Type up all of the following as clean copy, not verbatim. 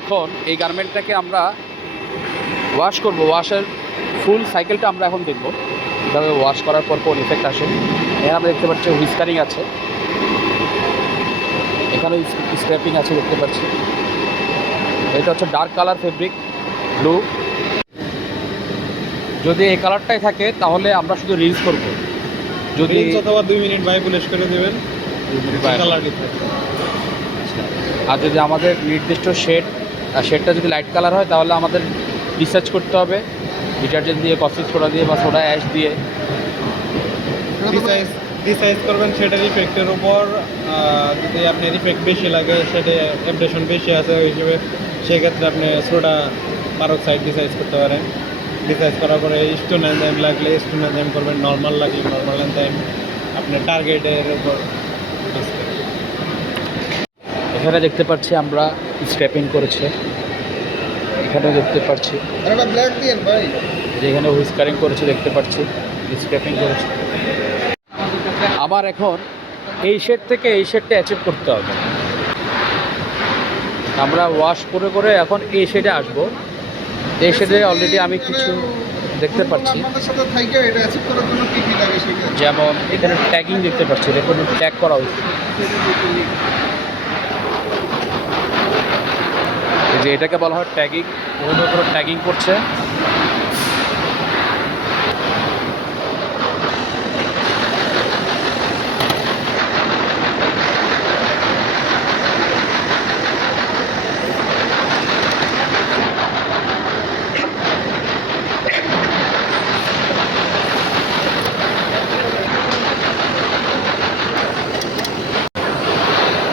এখন এই গার্মেন্টটাকে আমরা ওয়াশ করব। ওয়াশের ফুল সাইকেলটা আমরা এখন দেখব কীভাবে ওয়াশ করার পর কোন ইফেক্ট আসে। এখানে আমরা দেখতে পাচ্ছি হুইস্কারিং আছে, এখানে স্ক্র্যাপিং আছে দেখতে পাচ্ছি। এটা হচ্ছে ডার্ক কালার ফেব্রিক ব্লু। যদি এই কালারটাই থাকে তাহলে আমরা শুধু রিলস করব। যদি অথবা 2 মিনিট বাই পুলিশ করে দেবেন আর যদি আমাদের নির্দিষ্ট শেডটা যদি লাইট কালার হয় তাহলে আমাদের রিসার্চ করতে হবে ডিটারজেন্ট দিয়ে, কস্টিক সোডা দিয়ে বা সোডা অ্যাশ দিয়ে। রিসাইজ করবেন সেটার ইফেক্টের উপর। যদি আপনার ইফেক্ট বেশি লাগে, সেটা অ্যাব্রেশন বেশি আছে ওই হিসেবে, সেক্ষেত্রে আপনি সোডা পারক্সাইড রিসাইজ করতে পারেন। রিসাইজ করার পরে স্টোন এনজাইম লাগলে স্টোন এনজাইম করবেন, নর্মাল লাগলে নর্মাল এনজাইম আপনার টার্গেটের উপর। এখানে দেখতে পাচ্ছি আমরা স্ক্র্যাপিং করেছে, এখানেও দেখতে পাচ্ছি যে এখানে হুইস্কারিং করেছে দেখতে পাচ্ছি, স্ক্র্যাপিং করেছে। আবার এখন এই শেড থেকে এই শেডটা অ্যাচিভ করতে হবে। আমরা ওয়াশ করে করে এখন এই শেডে আসবো। এই শেডে অলরেডি আমি কিছু দেখতে পাচ্ছি, যেমন এখানে ট্যাগিং দেখতে পাচ্ছি, দেখুন ট্যাগ করা হয়েছে। যে এটাকে বলা হয় ট্যাগিং, ওখানে কোনো ট্যাগিং করছে।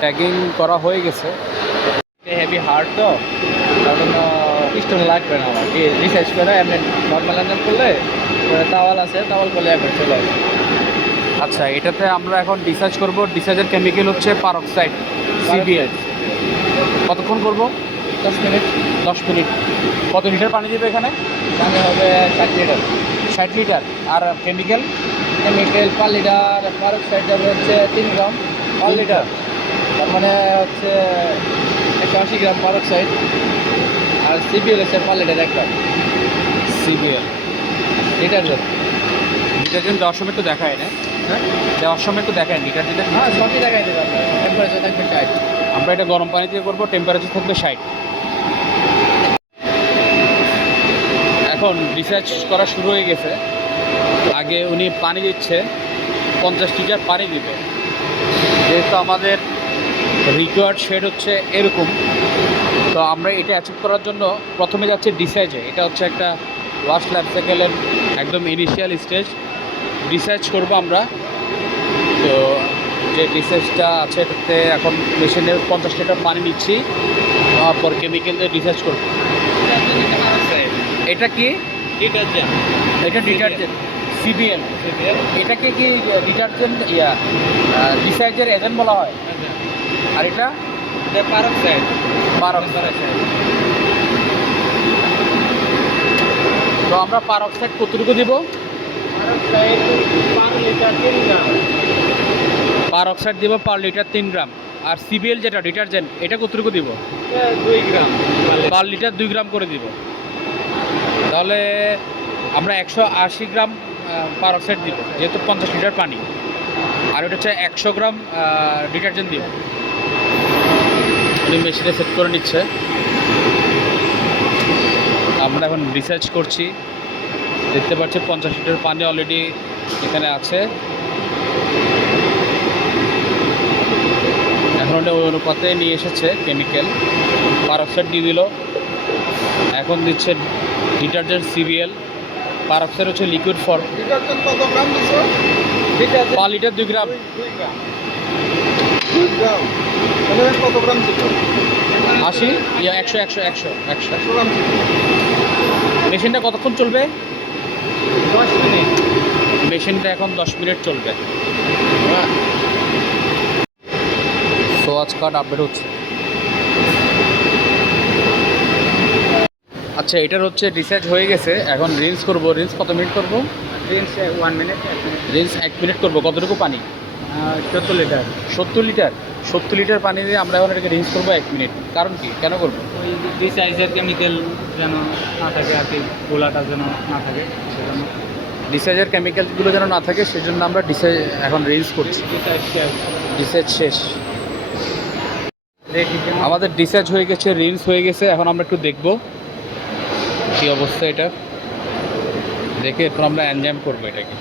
ট্যাগিং করা হয়ে গেছে। হেভি হার্ড তো, তার জন্য স্টোন লাগবে না আমার। রিসার্চ করে এমনি নর্মাল এনজাম করলে তাওয়াল আছে, তাওয়াল করলে একবার চলে আসবে। আচ্ছা, এটাতে আমরা এখন ডিসার্চ করব। ডিসার্চের কেমিক্যাল হচ্ছে পারক্সাইড, সিবিএল। কতক্ষণ করব? 10 মিনিট। 10 মিনিট। কত লিটার পানি দেবে এখানে? পানি হবে 60 লিটার। 60 লিটার। আর chemical? Chemical per litre, peroxide যাবে হচ্ছে 3 গ্রাম পার লিটার। তার মানে হচ্ছে 180 গ্রাম পারক্সাইড। আর সিবিএল হচ্ছে per litre 1 gram. CBL detergent. Detergent দেওয়ার সময় একটু দেখায় না? হ্যাঁ, দেওয়ার সময় একটু দেখায় ডিটারজেন্টের। হ্যাঁ, সবই দেখাই দেবে আপনার। টেম্পারেচার থাকবে 60। আমরা এটা গরম পানি দিয়ে করবো, টেম্পারেচার থাকবে 60। এখন রিসার্চ করা শুরু হয়ে গেছে। আগে উনি পানি দিচ্ছে, 50 লিটার পানি দিবে। যেহেতু আমাদের রিকোয়ার্ড শেড হচ্ছে এরকম, তো আমরা এটা অ্যাচিভ করার জন্য প্রথমে যাচ্ছে ডিসাইজে। এটা হচ্ছে একটা ওয়াশ লাইফ সাইকেলের একদম ইনিশিয়াল স্টেজ। রিসার্চ করবো আমরা। তো যে রিসার্চটা আছে এটাতে এখন মেশিনে 50 লিটার পানি নিচ্ছি, তারপর কেমিক্যাল দিয়ে রিসার্চ করবো। এটা কি? ডিটারজেন্ট। এটা ডিটারজেন্ট, সিবিএল। এটাকে কি ডিটারজেন্ট ডিসার্চের এজেন্ট বলা হয়? আর এটা পারক্সাইড। তো আমরা পারক্সাইড কতটুকু দিব? পারক্সাইড দিব পার লিটার 3 গ্রাম। আর সিবিএল যেটা ডিটারজেন্ট, এটা কতটুকু দিব? 2 গ্রাম পার লিটার 2 গ্রাম করে দিব। তাহলে আমরা 180 গ্রাম পারক্সাইড দিব, যেহেতু 50 লিটার পানি। আর ওটা হচ্ছে 100 গ্রাম ডিটারজেন্ট দিব। উনি মেশিনে সেট করে নিচ্ছে। আমরা এখন রিসার্চ করছি। দেখতে পাচ্ছি 50 লিটার পানি অলরেডি এখানে আছে। এখন ওটা ওই অনুপাতে নিয়ে এসেছে কেমিক্যাল। পারক্সাইড দিয়ে দিল, এখন দিচ্ছে ডিটারজেন্ট সিবিএল। পারক্সাইড হচ্ছে লিকুইড ফর্ম। পার লিটার 2 গ্রাম। 2 গ্রাম কত গ্রাম ছিল? 80 ইয়া 100 গ্রাম ছিল। মেশিনটা কতক্ষণ চলবে? 10 মিনিট। মেশিনটা এখন 10 মিনিট চলবে। সোয়াচ কার্ড আপডেট হচ্ছে। আচ্ছা, এটার হচ্ছে রিসার্চ হয়ে গেছে। এখন রিলস করব। রিলস কত মিনিট করব? Rinse 1 minute. রিলস 1 মিনিট করব। কতটুকু পানি? 70 লিটার। 70 লিটার পানি দিয়ে আমরা এখন এটাকে রিন্স করবো 1 মিনিট। কারণ কি, কেন করবো? ওই ডিসাইজের কেমিক্যাল যেন না থাকে আর কি, গোলাটা যেন না থাকে সেজন্য। ডিসাইজের কেমিক্যালগুলো যেন না থাকে সেজন্য আমরা এখন রিন্স করছি। ডিসাইজ শেষ, আমাদের ডিসাইজ হয়ে গেছে, রিন্স হয়ে গেছে। এখন আমরা একটু দেখবো কী অবস্থা এটা, দেখে এরপর আমরা এনজাম করবো এটাকে।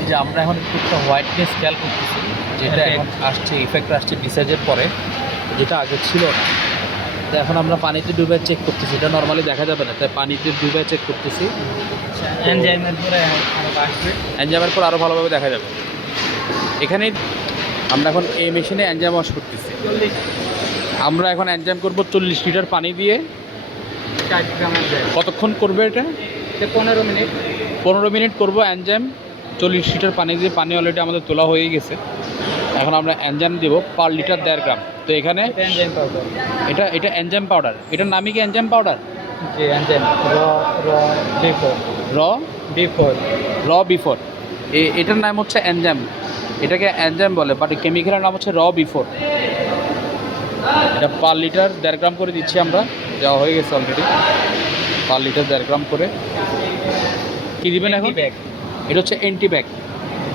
এই যে আমরা এখন একটু একটা হোয়াইটনেস খেয়াল করতেছি, যেটা এখন আসছে, ইফেক্ট আসছে ডিসাইজের পরে, যেটা আগে ছিল না। তো এখন আমরা পানিতে ডুবে চেক করতেছি, এটা নর্মালি দেখা যাবে না, তাই পানিতে ডুবে চেক করতেছি। এনজাইমের পরে আরো আসবে, এনজামের পর আরও ভালোভাবে দেখা যাবে। এখানে আমরা এখন এই মেশিনে এনজাম ওয়াশ করতেছি। আমরা এখন এনজাম করব 40 লিটার পানি দিয়ে। 60 গ্রামের ব্যাগ। কতক্ষণ করবে এটা? 15 মিনিট। 15 মিনিট করব এনজাম 40 লিটার পানি দিয়ে। পানি অলরেডি আমাদের তোলা হয়ে গেছে। এখন আমরা এনজাম দেবো পার লিটার 1.5 গ্রাম। তো এখানে এনজাইম পাউডার, এটা এনজাম পাউডার। এটার নামই কি এনজাম পাউডার? যে এনজাইম র বিফোর বিফোর, এটার নাম হচ্ছে এনজাম। এটাকে এনজাম বলে, বাট কেমিক্যালের নাম হচ্ছে বিফোর। এটা পার লিটার 1.5 গ্রাম করে দিচ্ছি আমরা, দেওয়া হয়ে গেছে অলরেডি। পার লিটার 1.5 গ্রাম করে কি দিবেন এখন? ব্যাগ। এটা হচ্ছে এন্টি ব্যাগ।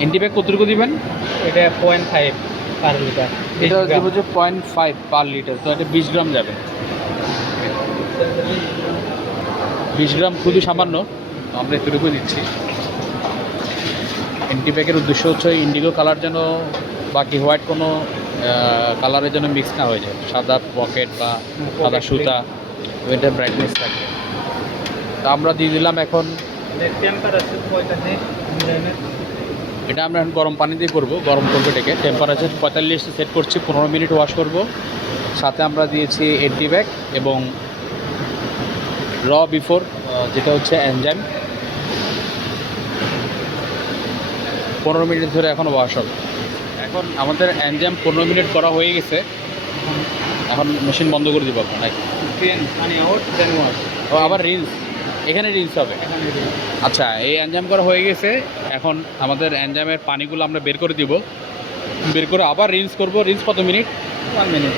এন্টি ব্যাগ কতটুকু দিবেন? এটা 0.5 পার লিটার। এটা হচ্ছে 0.5 পার লিটার, তো এটা 20 গ্রাম যাবে। 20 গ্রাম খুবই সামান্য, আমরা এতটুকু দিচ্ছি। এন্টি ব্যাগের উদ্দেশ্য হচ্ছে ইন্ডিগো কালার যেন বাকি হোয়াইট কোনো কালারের জন্য মিক্স না হয়ে যায়, সাদা পকেট বা সাদা সুতা, এটা ব্রাইটনেস থাকে। তা আমরা দিয়ে দিলাম এখন। টেম্পারেচার 45 এনজাইমের। এটা আমরা এখন গরম পানি দিয়ে করবো, গরম করবো এটাকে। টেম্পারেচার 45 সেট করছি, 15 মিনিট ওয়াশ করব। সাথে আমরা দিয়েছি এন্টি ব্যাগ এবং বিফোর, যেটা হচ্ছে এনজাইম। 15 মিনিট ধরে এখন ওয়াশ হবে। এখন আমাদের এনজাইম 15 মিনিট করা হয়ে গেছে। এখন মেশিন বন্ধ করে দিব নাকি? মানে আউট দেন ওয়াশ। ও আবার রিন্স, এখানে রিন্স হবে। আচ্ছা, এই এনজাইম করা হয়ে গেছে। এখন আমাদের এনজাইমের পানিগুলো আমরা বের করে দিব, বের করে আবার রিন্স করব। রিন্স কত মিনিট? 1 মিনিট।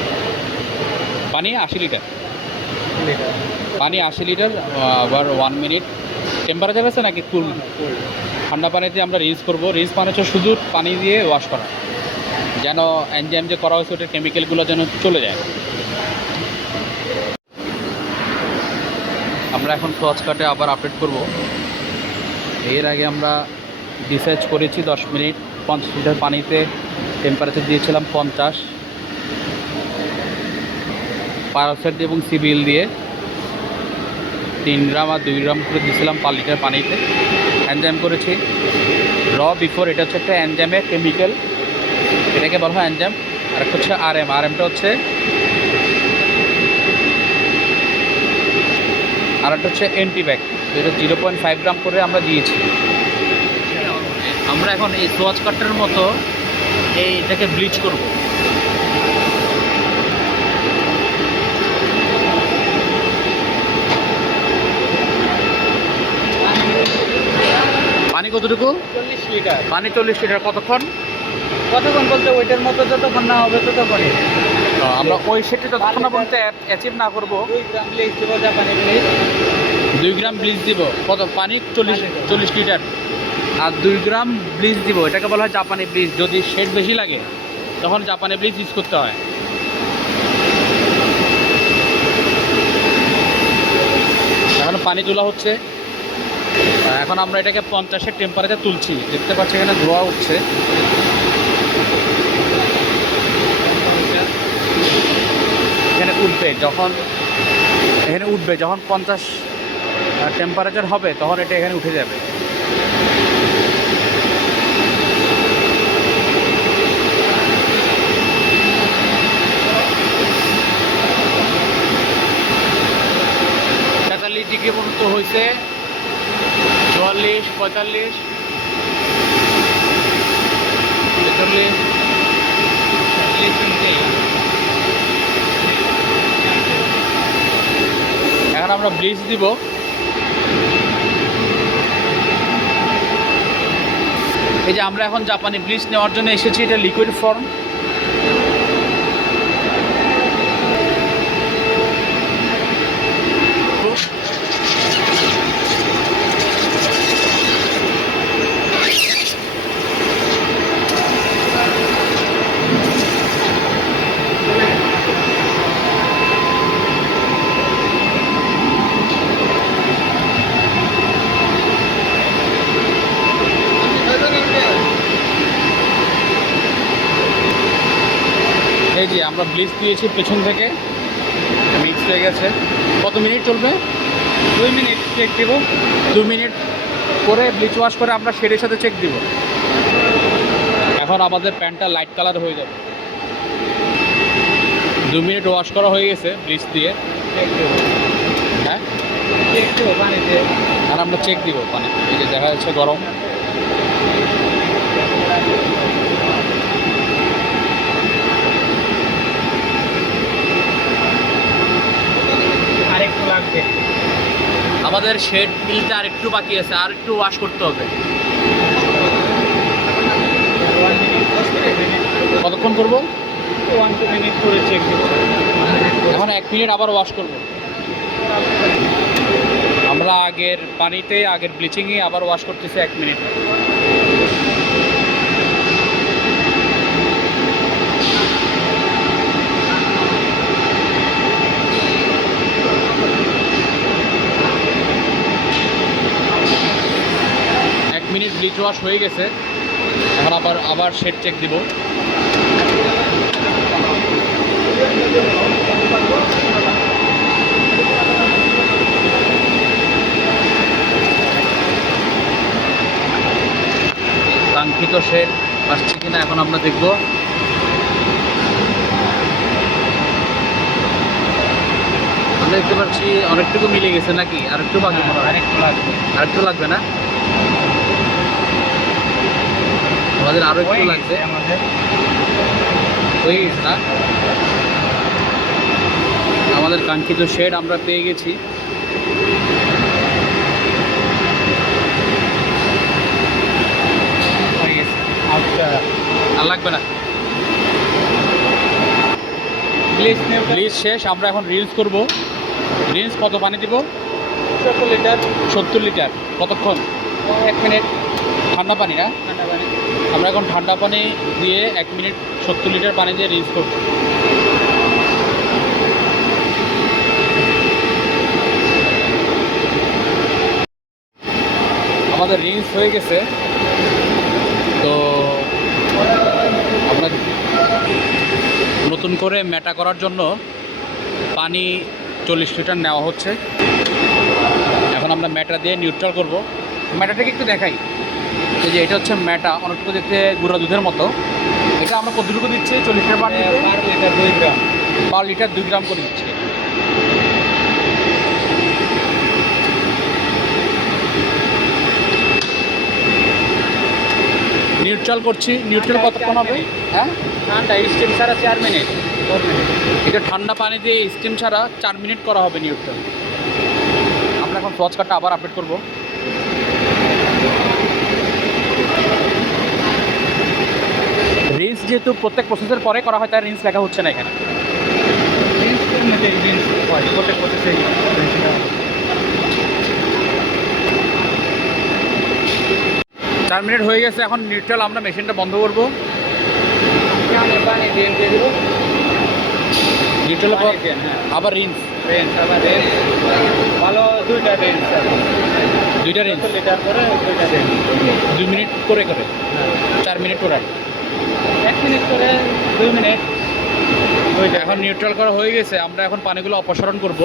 পানি 80 লিটার, পানি 80 লিটার, আবার 1 মিনিট। টেম্পারেচার আছে নাকি কুল? ঠান্ডা পানিতে আমরা রিন্স করব। রিন্স মানে হচ্ছে শুধু পানি দিয়ে ওয়াশ করা, যেন এনজাইম যে করা হয়েছে ওটার কেমিক্যালগুলো যেন চলে যায়। আমরা এখন সোয়াচ কাটে আবার আপডেট করব। এর আগে আমরা ডিসাইজ করেছি 10 মিনিট 50 লিটার পানিতে, টেম্পারেচার দিয়েছিলাম 50। পারক্সাইড এবং সিবিএল দিয়ে 3 গ্রাম আর 2 গ্রাম করে দিয়েছিলাম পার লিটার পানিতে। এনজাইম করেছি বিফোর, এটা হচ্ছে একটা এনজাইমের কেমিক্যাল, এটাকে বলা হয় এনজাইম। আর একটা হচ্ছে আরএমটা হচ্ছে, আর একটা হচ্ছে এন্টিব্যাক, এটা 0.5 গ্রাম করে আমরা দিয়েছি। আমরা এখন এই সোয়াচ কাটার মতো এটাকে ব্লিচ করব। পানি কতটুকু? 40 লিটার। পানি 40 লিটার। কতক্ষণ বলতে ওইটার মতো যতক্ষণ না হবে ততক্ষণই। আমরা ওই সেটে যতক্ষণ না বলতে অ্যাচিভ না করবো। 2 গ্রাম ব্লিচ দিব, জাপানি ব্লিচ। 2 গ্রাম ব্লিচ দিব। কত পানি? 40 লিটার আর 2 গ্রাম ব্লিচ দিব। এটাকে বলা হয় জাপানি ব্লিচ। যদি শেড বেশি লাগে তখন জাপানি ব্লিচ ইউজ করতে হয়। এখন পানি তোলা হচ্ছে। এখন আমরা এটাকে 50-এর টেম্পারেচার তুলছি। দেখতে পাচ্ছি এখানে ধোয়া উঠছে। এখানে উঠবে যখন 50 টেম্পারেচার হবে তখন এটা এখানে উঠে যাবে। ডিগ্রি পর্যন্ত হয়েছে, 44, 45, 46, এখন আমরা ব্লিচ দিব। এই যে আমরা এখন জাপানি ব্লিচ নেওয়ার জন্য এসেছি, এটা লিকুইড ফর্ম। এই যে আমরা ব্লিচ দিয়েছি পেছন থেকে, মিক্স হয়ে গেছে। কত মিনিট চলবে? 2 মিনিট চেক দেবো। 2 মিনিট করে ব্লিচ ওয়াশ করে আমরা শেডের সাথে চেক দিব। এখন আমাদের প্যান্টটা লাইট কালার হয়ে যাবে। 2 মিনিট ওয়াশ করা হয়ে গেছে ব্লিচ দিয়ে। চেক দেবো, হ্যাঁ চেক দেবো পানিতে। আর আমরা চেক দিব পানিতে। এই যে দেখা যাচ্ছে গরম। আরেকটু লাগবে। আমাদের শেড মিলতে আর একটু বাকি আছে, আর একটু ওয়াশ করতে হবে। 1 মিনিট 10 মিনিট কতক্ষণ করব? 1-2 মিনিট করে চেক দেবো। এখন 1 মিনিট আবার ওয়াশ করব। আমরা আগের পানিতে, আগের ব্লিচিংয়ে আবার ওয়াশ করতেছি 1 মিনিট। মিনিট ব্লিচ ওয়াশ হয়ে গেছে। এখন আবার শেড চেক দিব। কাঙ্ক্ষিত শেড আসছে কিনা এখন আমরা দেখব। আমরা দেখতে পাচ্ছি অনেকটুকু মিলে গেছে নাকি? আরেকটু বাকি মনে হয়। আরেকটু লাগবে না? আমাদের আরো একটু লাগবে। হয়ে গেছে না? আমাদের কাঙ্ক্ষিত শেড আমরা পেয়ে গেছি। হয়ে গেছে। আচ্ছা, আর লাগবে না। ব্লিচ শেষ। আমরা এখন রিলস করব। রিলস কত পানি দিব? 70 লিটার। 70 লিটার। কতক্ষণ? 1 মিনিট ঠান্ডা পানি না? ঠান্ডা পানি। আমরা এখন ঠান্ডা পানি দিয়ে 1 মিনিট 70 লিটার পানি দিয়ে রিলস করব। আমাদের রিলস হয়ে গেছে। তো আমরা নতুন করে মেটা করার জন্য পানি 40 লিটার নেওয়া হচ্ছে। এখন আমরা মেটা দিয়ে নিউট্রাল করব। মেটাটাকে একটু দেখাই। এই যে এটা হচ্ছে মেটা, অনেকটুকু দেখতে গুঁড়া দুধের মতো। এটা আমরা কতটুকু দিচ্ছি? 40 লিটার পানি? পার লিটার 2 গ্রাম। পার লিটার 2 গ্রাম করে দিচ্ছি। নিউট্রাল করছি। নিউট্রাল কতক্ষণ হবে? হ্যাঁ, ঠান্ডা স্টিম ছাড়া 4 মিনিট 4 মিনিট। এটা ঠান্ডা পানি দিয়ে স্টিম ছাড়া 4 মিনিট করা হবে নিউট্রাল। আমরা এখন সস কাটটা আবার আপডেট করব। রিন্স যেহেতু প্রত্যেক প্রসেসের পরে করা হয়, তাই রিন্স লেখা হচ্ছে না এখানে। প্রত্যেক প্রসেসে 4 মিনিট হয়ে গেছে। এখন নিউট্রাল আমরা মেশিনটা বন্ধ করব। পানি দিয়ে দেবো। নিউট্রাল পানি দিয়ে, হ্যাঁ। আবার রিন্স। রেঞ্জ আবার রেঞ্জ ভালো, 2টা রেঞ্জ। 2টা রিন্স 70 লিটার করে 2টা রেঞ্জ। 2 মিনিট করে করে হ্যাঁ, 4 মিনিট টোটাল। 1 মিনিট করে 2 মিনিট। এখন নিউট্রাল করা হয়ে গেছে। আমরা এখন পানিগুলো অপসারণ করব।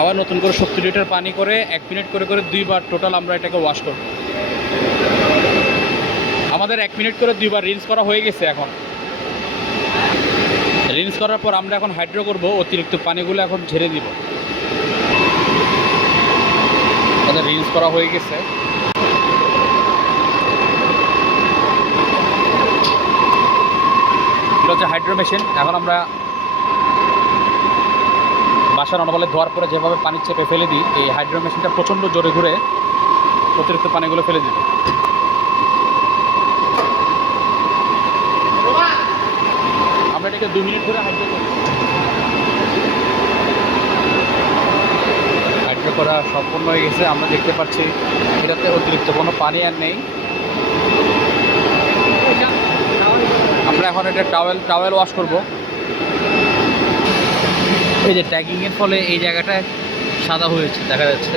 আবার নতুন করে 70 লিটার পানি করে 1 মিনিট করে করে 2 বার টোটাল আমরা এটাকে ওয়াশ করব। আমাদের 1 মিনিট করে 2 বার রিন্স করা হয়ে গেছে। এখন রিন্স করার পর আমরা এখন হাইড্রো করব। অতিরিক্ত পানিগুলো এখন ঝেড়ে দিব। আমাদের রিন্স করা হয়ে গেছে। এটা হচ্ছে হাইড্রো মেশিন। এখন আমরা বাসা নর্মালে ধোয়ার পরে যেভাবে পানি চেপে ফেলে দিই, এই হাইড্রো মেশিনটা প্রচণ্ড জোরে ঘুরে অতিরিক্ত পানিগুলো ফেলে দিবে। এটা 2 মিনিট ধরে হাইড্রো করব। হাইড্রো করা সম্পূর্ণ হয়ে গেছে। আমরা দেখতে পাচ্ছি এটাতে অতিরিক্ত কোনো পানি আর নেই। আমরা এখন এটা টাওয়েল ওয়াশ করব। এই যে ট্যাগিংয়ের ফলে এই জায়গাটায় সাদা হয়েছে দেখা যাচ্ছে।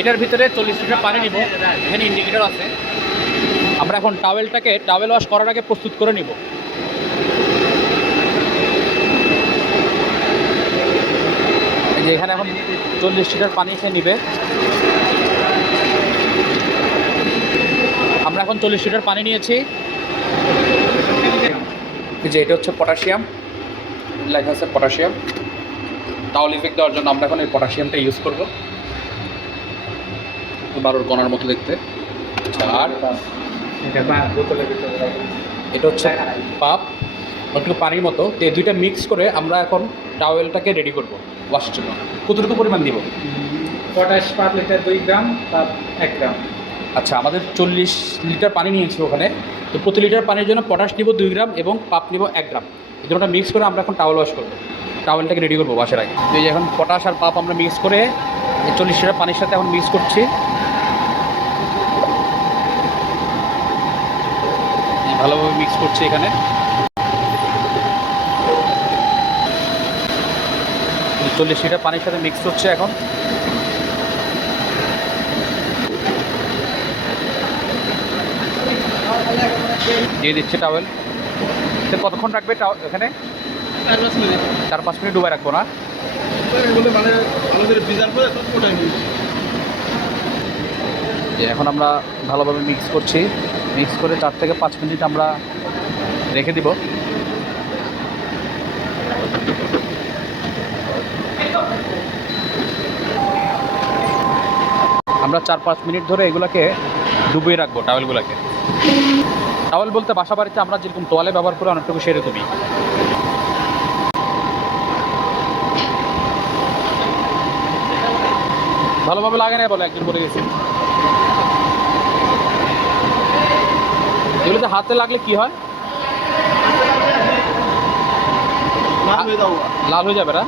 এটার ভিতরে 40 লিটার পানি নিব, এখানে ইন্ডিকেটর আছে। আমরা এখন টাওয়েল ওয়াশ করার আগে প্রস্তুত করে নিব। এই যে এখানে এখন 40 লিটার পানি এসে নিবে। আমরা এখন 40 লিটার পানি নিয়েছি। যে এটা হচ্ছে পটাশিয়াম, লেখা আছে পটাশিয়াম। টাওয়েল ইফেক্ট দেওয়ার জন্য আমরা এখন এই পটাশিয়ামটা ইউজ করব। 12 কণার মতো দেখতে। আর এটা হচ্ছে পাপ, একটু পানির মতো। তো এই দুইটা মিক্স করে আমরা এখন টাওয়েলটাকে রেডি করব ওয়াশের জন্য। কতটুকু পরিমাণ দিব? পটাশ 5 লিটার 2 গ্রাম, পাপ 1 গ্রাম। আচ্ছা, আমাদের 40 লিটার পানি নিয়েছি ওখানে। তো প্রতি লিটার পানির জন্য পটাশ নিব 2 গ্রাম এবং পাপ নিব 1 গ্রাম। এই দুটোটা মিক্স করে আমরা এখন টাওয়েল ওয়াশ করবো। টাওয়েলটাকে রেডি করবো ওয়াশের আগে। তো এই যে এখন পটাশ আর পাপ আমরা মিক্স করে 40 লিটার পানির সাথে এখন মিক্স করছি। ভালোভাবে মিক্স করছি এখানে। 40 লিটার পানির সাথে মিক্স হচ্ছে এখন। দিয়ে দিচ্ছে টাওয়েল। কতক্ষণ রাখবে এখানে? 4-5 মিনিট ডুবাই রাখবো না? এখন আমরা ভালোভাবে মিক্স করছি। মিক্স করে 4 থেকে 5 মিনিট আমরা রেখে দিব। আমরা 4-5 মিনিট ধরে এগুলাকে ডুবিয়ে রাখবো টাওয়েলগুলোকে। টাওয়েল বলতে বাসা বাড়িতে আমরা যেরকম তোয়ালে ব্যবহার করি অনেকটুকু সেরকমই। ভালোভাবে লাগে না বলে একজন বলে গেছে। এগুলোতে হাতে লাগলে কি হয়? লাল হয়ে যাবে না?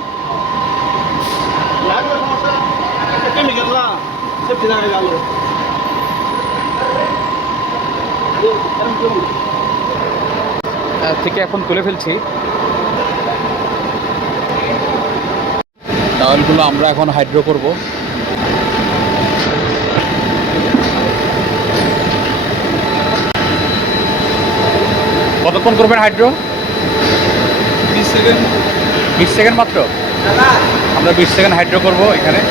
থেকে এখন তুলে ফেলছি টাওয়েলগুলো। আমরা এখন হাইড্রো করব। কতক্ষণ করবেন হাইড্রো? 20 সেকেন্ড। 20 সেকেন্ড মাত্র? আমরা 20 সেকেন্ড হাইড্রো করব এখানে।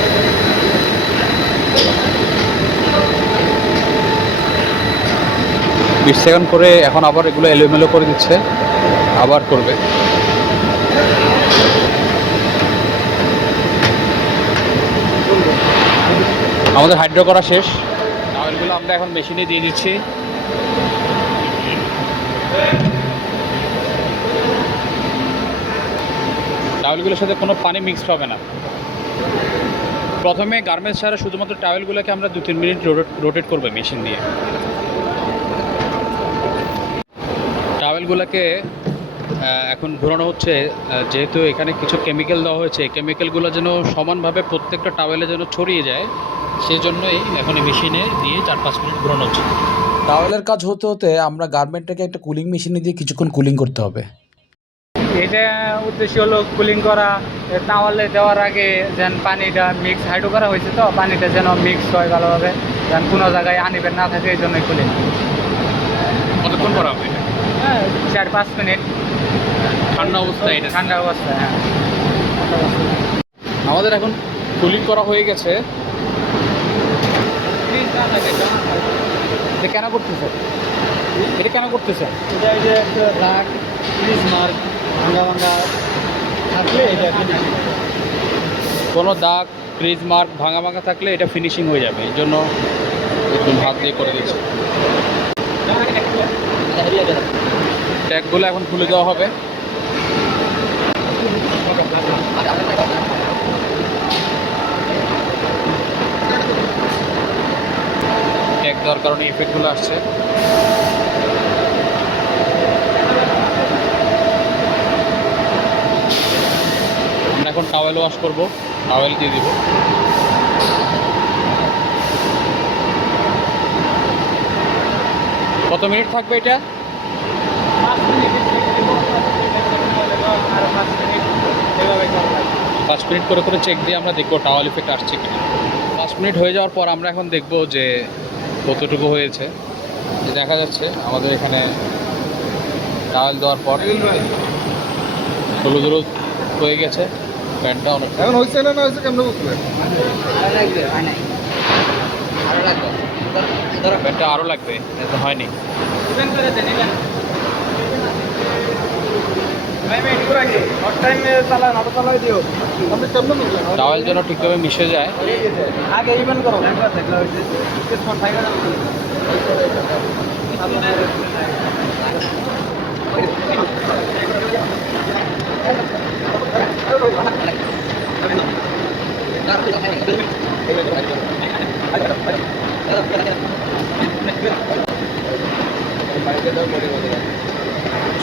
বিশ সেকেন্ড করে এখন আবার এগুলো এলোমেলো করে দিচ্ছে, আবার করবে। আমাদের হাইড্রো করা শেষ। টাওয়েলগুলো আমরা এখন মেশিনে দিয়ে দিচ্ছি। টাওয়েলগুলোর সাথে কোনো পানি মিক্সড হবে না। প্রথমে গার্মেন্টস ছাড়া শুধুমাত্র টাওয়েলগুলোকে আমরা 2-3 মিনিট রোটেট করবে মেশিন দিয়ে। টাওয়েলগুলোকে এখন ঘোরানো হচ্ছে, যেহেতু এখানে কিছু কেমিক্যাল দেওয়া হয়েছে। কেমিক্যালগুলো যেন সমানভাবে প্রত্যেকটা টাওয়েলে যেন ছড়িয়ে যায়, সেই জন্যই এখন এই মেশিনে দিয়ে 4-5 মিনিট ঘোরানো হচ্ছে। টাওয়েলের কাজ হতে হতে আমরা গার্মেন্টটাকে একটা কুলিং মেশিনে দিয়ে কিছুক্ষণ কুলিং করতে হবে। এটা উদ্দেশ্য হলো কুলিং করা। টাওয়ালে দেওয়ার আগে যেন পানিটা মিক্স হাইড্রো করা হয়েছে, তো পানিটা যেন মিক্স হয় ভালোভাবে, যেন কোনো জায়গায় আনইভেন না থাকে, এই জন্যই কুলিং। কতক্ষণ করা হবে? হ্যাঁ, 4-5 মিনিট। ঠান্ডা অবস্থায় এটা? ঠান্ডা অবস্থায়, হ্যাঁ। আমাদের এখন কুলিং করা হয়ে গেছে। এটা কেন করতেছে? এটা কেন করতেছে? এটা এই যে একটা দাগ, ক্রিজ মার্ক, ভাঙা থাকলে এটা ফিনিশিং। কোনো দাগ, ক্রিজ মার্ক, ভাঙা থাকলে এটা ফিনিশিং হয়ে যাবে, এই জন্য একদম হাত দিয়ে করে দিচ্ছে। ট্যাগগুলো এখন খুলে দেওয়া হবে। ট্যাগ দেওয়ার কারণে ইফেক্টগুলো আসছে। টাওয়েল ওয়াশ করব, টাওয়েল দিয়ে দিব। কত মিনিট থাকবে এটা? 5 মিনিট করে করে চেক দিয়ে আমরা দেখবো টাওয়াল ইফেক্ট আসছে কিনা। 5 মিনিট হয়ে যাওয়ার পর আমরা এখন দেখব যে কতটুকু হয়েছে। যে দেখা যাচ্ছে আমাদের এখানে টাওয়াল দেওয়ার পর হলুদ হলুদ হয়ে গেছে প্যান্টটা অনেক। এখন হয়েছে না হয়েছে কেমন বুঝলেন? প্যান্টটা আরও লাগবে, এটা হয়নি। টাওয়াল যেন ঠিকভাবে মিশে যায়। আগে ইভেন্ট করো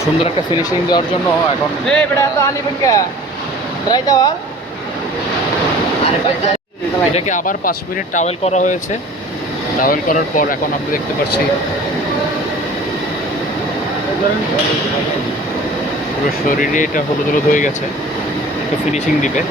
সুন্দর একটা ফিনিশিং দেওয়ার জন্য এখন এটাকে আবার 5 মিনিট টাওয়েল করা হয়েছে। টাওয়েল করার পর এখন আমরা দেখতে পাচ্ছি পুরো শরীরে এটা হলুদ হলুদ হয়ে গেছে, একটু ফিনিশিং দিবে।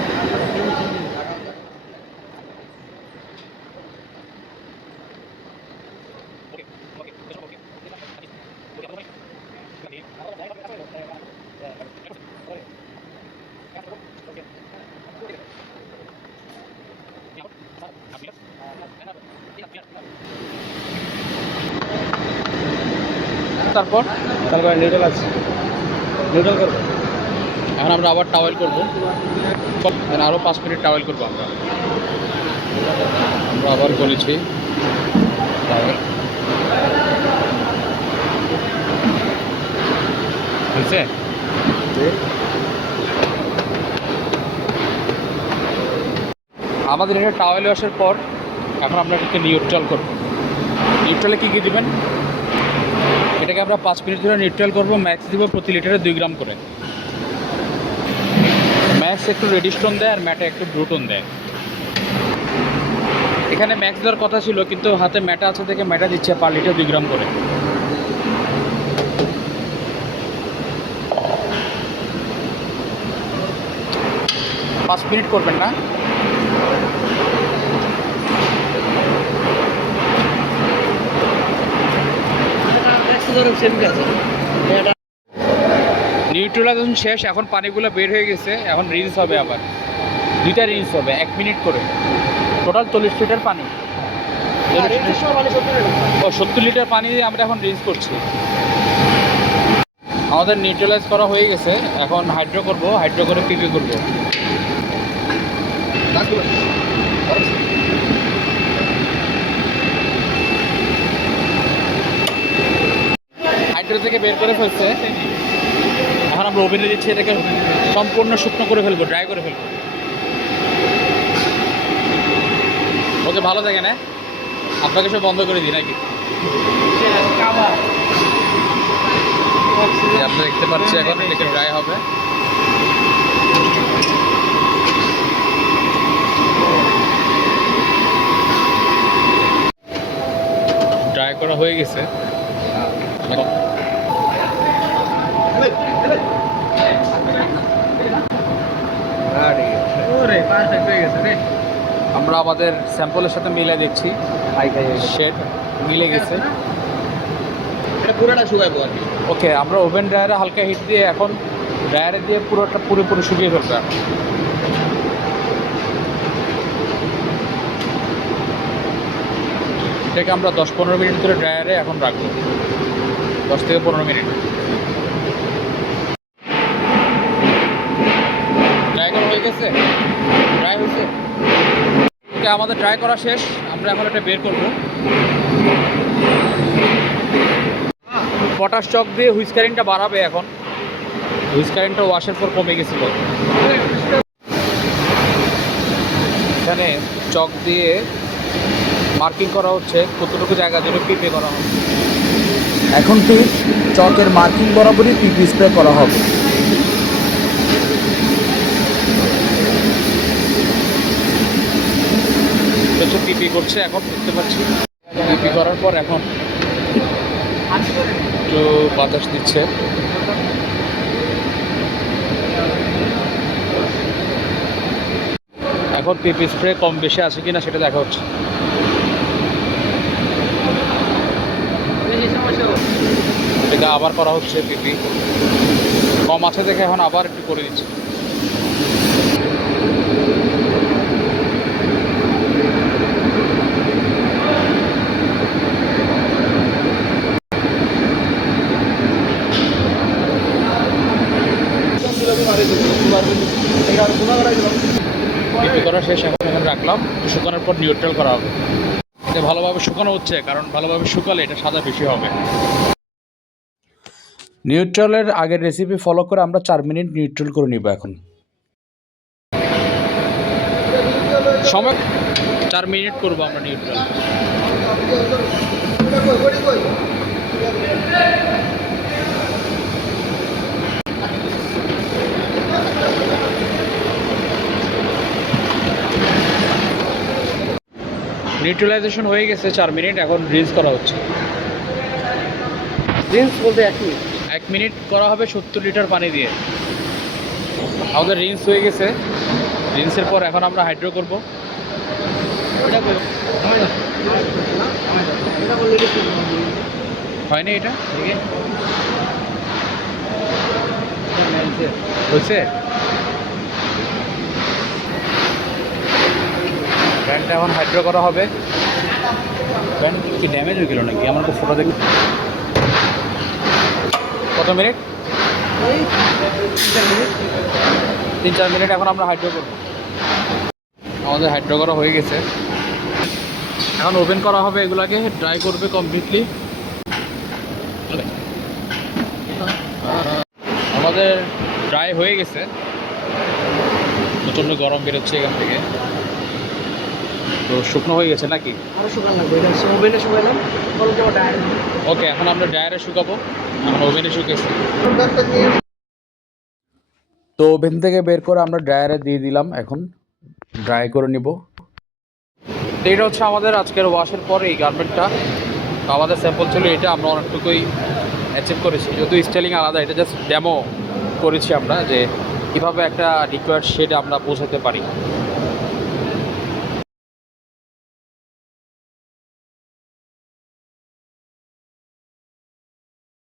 তারপর নিউট্রাল আছে, নিউট্রাল করবো। এখন আমরা আবার টাওয়েল করবো, আরও 5 মিনিট টাওয়েল করবো আমরা আবার করেছি টাওয়েল। হয়েছে? আমাদের এটা টাওয়েল ওয়াশের পর এখন আমরা এটাকে নিউট্রাল করবো। নিউট্রালে কী কী দেবেন? এটাকে আমরা 5 মিনিট ধরে নিউট্রাল করবো। ম্যাক্স দিব প্রতি লিটারে 2 গ্রাম করে। ম্যাক্স একটু রেডিশ টোন দেয় আর ম্যাটা একটু ব্লু টোন দেয়। এখানে ম্যাক্স দেওয়ার কথা ছিল, কিন্তু হাতে ম্যাটা আছে থেকে ম্যাটা দিচ্ছে পার লিটার 2 গ্রাম করে। পাঁচ মিনিট করবেন না, নিউট্রালাইজেশন শেষ। এখন পানিগুলো বের হয়ে গেছে, এখন রিন্স হবে আবার 2টা রিন্স হবে 1 মিনিট করে। টোটাল 40 লিটার পানি, 70 লিটার পানি দিয়ে আমরা এখন রিন্স করছি। আমাদের নিউট্রালাইজ করা হয়ে গেছে, এখন হাইড্রো করব, হাইড্রো করে পিপি করব। হাইড্রো থেকে বের করে ফেলছে, এখন আমরা ওভেনে দিচ্ছি। এটাকে সম্পূর্ণ শুকনো করে ফেলবো, ড্রাই করে ফেলবো। ওকে, ভালো থাকে না? আপনাকে সব বন্ধ করে দিই নাকি? আপনি দেখতে পাচ্ছি এখন এটাকে ড্রাই হবে। ড্রাই করা হয়ে গেছে। আমরা আমাদের স্যাম্পলের সাথে মিলে দেখছি, শেড মিলে গেছে। পুরোটা শুকাইবো আর কি। ওকে, আমরা ওভেন ড্রায়ারে হালকা হিট দিয়ে এখন ড্রায়ারে দিয়ে পুরোপুরি শুকিয়ে ফেলবো। এটাকে আমরা 10-15 মিনিট ধরে ড্রায়ারে এখন রাখবো, 10 থেকে 15 মিনিট। ড্রাই করা হয়ে গেছে, ড্রাই হয়েছে। ওকে, আমাদের ড্রাই করা শেষ। আমরা এখন এটা বের করবো। পটাশ চক দিয়ে হুইস্কারিংটা বাড়াবে। এখন হুইস্কারিংটা ওয়াশের পর কমে গেছিল। এখানে চক দিয়ে মার্কিং করা হচ্ছে কতটুকু জায়গা জুড়ে পিপে করা হবে। এখন ঠিক চকের মার্কিং বরাবরই পিপি স্প্রে করা হবে। হচ্ছে পিপি করছে, এখন দেখতে পাচ্ছি পিপি করার পর এখন একটু বাতাস দিচ্ছে। এখন পিপি স্প্রে কম বেশি আছে কিনা সেটা দেখা হচ্ছে। এটা আবার করা হচ্ছে, পিপি কম আছে দেখে এখন আবার একটু করে দিচ্ছে। পিপি করা শেষ, এখন এখানে রাখলাম, শুকানোর পর নিউট্রাল করা হবে। এটা ভালোভাবে শুকানো হচ্ছে, কারণ ভালোভাবে শুকালে এটা সাদা বেশি হবে। নিউট্রালের আগের রেসিপি ফলো করে আমরা 4 মিনিট নিউট্রাল করে নিব। এখন সময় 4 মিনিট করবো আমরা নিউট্রাল। নিউট্রালাইজেশন হয়ে গেছে 4 মিনিট, এখন রিন্স করা হচ্ছে। রিন্স বলতে 1 মিনিট। 1 মিনিট করা হবে 70 লিটার পানি দিয়ে। আমাদের রিন্স হয়ে গেছে। রিন্সের পর এখন আমরা হাইড্রো করব। হয়নি এটা দেখে হয়েছে। প্যান্টটা এখন হাইড্রো করা হবে। প্যান্ট কি ড্যামেজ হয়ে গেল নাকি? আমার তো ফটো দেখ। কত মিনিট? 3-4 মিনিট এখন আমরা হাইড্রো করব। আমাদের হাইড্রো করা হয়ে গেছে। এখন ওভেন করা হবে, এগুলাকে ড্রাই করবে কমপ্লিটলি। আমাদের ড্রাই হয়ে গেছে, প্রচণ্ড গরম বেরোচ্ছে এখান থেকে, তো শুকনো হয়ে গেছে নাকি? আরো শুকান লাগবে, এটা ওভেনে শুকাইলাম, পরে ডায়ার। ওকে, এখন আমরা ড্রায়ারে শুকাবো, এখন ওভেনে শুকেছি। তো ওভেন থেকে বের করে আমরা ড্রায়ারে দিয়ে দিলাম, এখন ড্রাই করে নিব। তো এটা হচ্ছে আমাদের আজকের ওয়াশের পরে এই গার্মেন্টটা। তো আমাদের স্যাম্পল ছিল এটা, আমরা অনেকটুকুই অ্যাচিভ করেছি, যেহেতু স্টাইলিং আলাদা, এটা জাস্ট ডেমো করেছি আমরা যে কীভাবে একটা রিকোয়ার্ড শেড আমরা পৌঁছাতে পারি।